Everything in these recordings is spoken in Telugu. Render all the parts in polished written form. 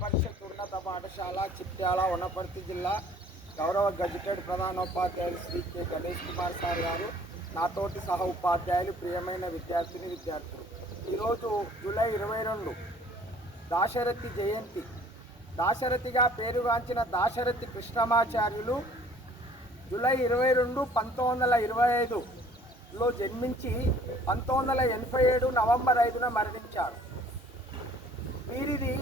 పరిషత్ ఉన్నత పాఠశాల చిట్యాల వనపర్తి జిల్లా గౌరవ గజిటెడ్ ప్రధానోపాధ్యాయులు శ్రీ కె గణేష్ కుమార్ సార్ గారు, నాతోటి సహ ఉపాధ్యాయులు, ప్రియమైన విద్యార్థులు, ఈరోజు జూలై 22 దాశరథి జయంతి. దాశరథిగా పేరుగాంచిన దాశరథి కృష్ణమాచార్యులు జూలై 22, 1925లో జన్మించి 1987 నవంబర్ 5న మరణించారు. వీరిది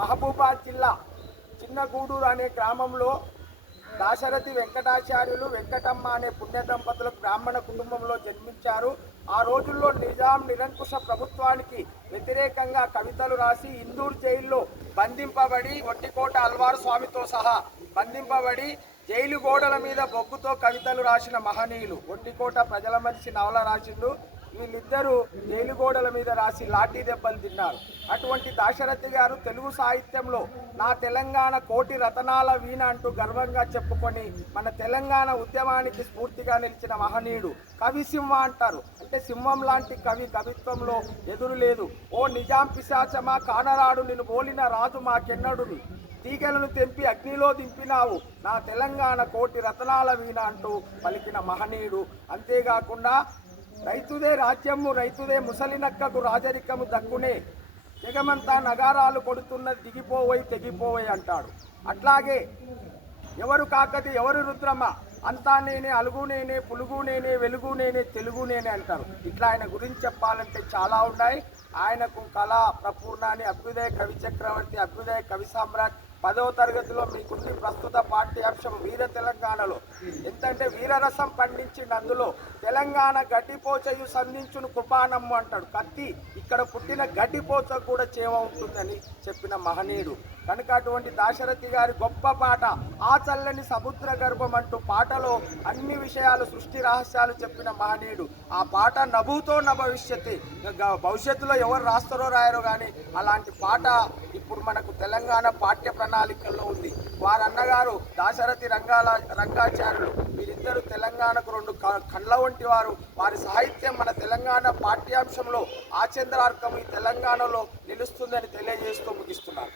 మహబూబాద్ జిల్లా చిన్నగూడూరు అనే గ్రామంలో దాశరథి వెంకటాచార్యులు, వెంకటమ్మ అనే పుణ్య దంపతులకు బ్రాహ్మణ కుటుంబంలో జన్మించారు. ఆ రోజుల్లో నిజాం నిరంకుశ ప్రభుత్వానికి వ్యతిరేకంగా కవితలు రాసి ఇందూరు జైల్లో బంధింపబడి, ఒట్టికోట అల్వార్ స్వామితో సహా బంధింపబడి జైలు గోడల మీద బొగ్గుతో కవితలు రాసిన మహనీయులు. ఒట్టికోట ప్రజల మనిషి నవల రాసిండు. వీళ్ళిద్దరూ జైలు గోడల మీద రాసి లాఠీ దెబ్బలు తిన్నారు. అటువంటి దాశరథి గారు తెలుగు సాహిత్యంలో నా తెలంగాణ కోటి రతనాల వీణ అంటూ గర్వంగా చెప్పుకొని మన తెలంగాణ ఉద్యమానికి స్ఫూర్తిగా నిలిచిన మహనీయుడు. కవి సింహ అంటారు. అంటే సింహం లాంటి కవి, కవిత్వంలో ఎదురు లేదు. ఓ నిజాం పిశాచమా కానరాడు నిన్ను బోలిన రాజు మాకెన్నడుని, తీగలను తెంపి అగ్నిలో దింపినావు నా తెలంగాణ కోటి రతనాల వీణ అంటూ పలికిన మహనీయుడు. అంతేకాకుండా రైతుదే రాజ్యము, రైతుదే ముసలినక్కకు రాజరికము దక్కునే, జగమంతా నగారాలు కొడుతున్నది దిగిపోవై తెగిపోవై అంటాడు. అట్లాగే ఎవరు కాకది ఎవరు రుద్రమ, అంతా నేనే, అలుగు నేనే, పులుగు నేనే, వెలుగు నేనే, తెలుగు నేనే అంటారు. ఇట్లా ఆయన గురించి చెప్పాలంటే చాలా ఉన్నాయి. ఆయనకు కళా ప్రపూర్ణాన్ని, అభ్యుదయ కవి చక్రవర్తి, అభ్యుదయ కవి సామ్రాట్ 10వ తరగతిలో మీకుంది. ప్రస్తుత పాఠ్యాంశం వీర తెలంగాణలో ఎంతంటే వీరరసం పండించింది. అందులో తెలంగాణ గడ్డిపోచయు సంధించును కృపానమ్ము అంటాడు. కత్తి ఇక్కడ పుట్టిన గడ్డిపోచకు కూడా చేవ ఉంటుందని చెప్పిన మహనీయుడు. కనుక అటువంటి దాశరథి గారి గొప్ప పాట ఆ చల్లని సముద్ర గర్భం అంటూ పాటలో అన్ని విషయాలు, సృష్టి రహస్యాలు చెప్పిన మహనీయుడు. ఆ పాట నభూతో న భవిష్యత్తు, భవిష్యత్తులో ఎవరు రాస్తారో రాయరో కానీ అలాంటి పాట ఇప్పుడు మనకు తెలంగాణ పాఠ్య ప్రణాళికల్లో ఉంది. వారి అన్నగారు దాశరథి రంగాచార్యులు. వీరిద్దరు తెలంగాణకు 2 కళ్ళ వంటి వారు. వారి సాహిత్యం మన తెలంగాణ పాఠ్యాంశంలో ఆచంద్రార్కం ఈ తెలంగాణలో నిలుస్తుందని తెలియజేస్తూ ముగిస్తున్నారు.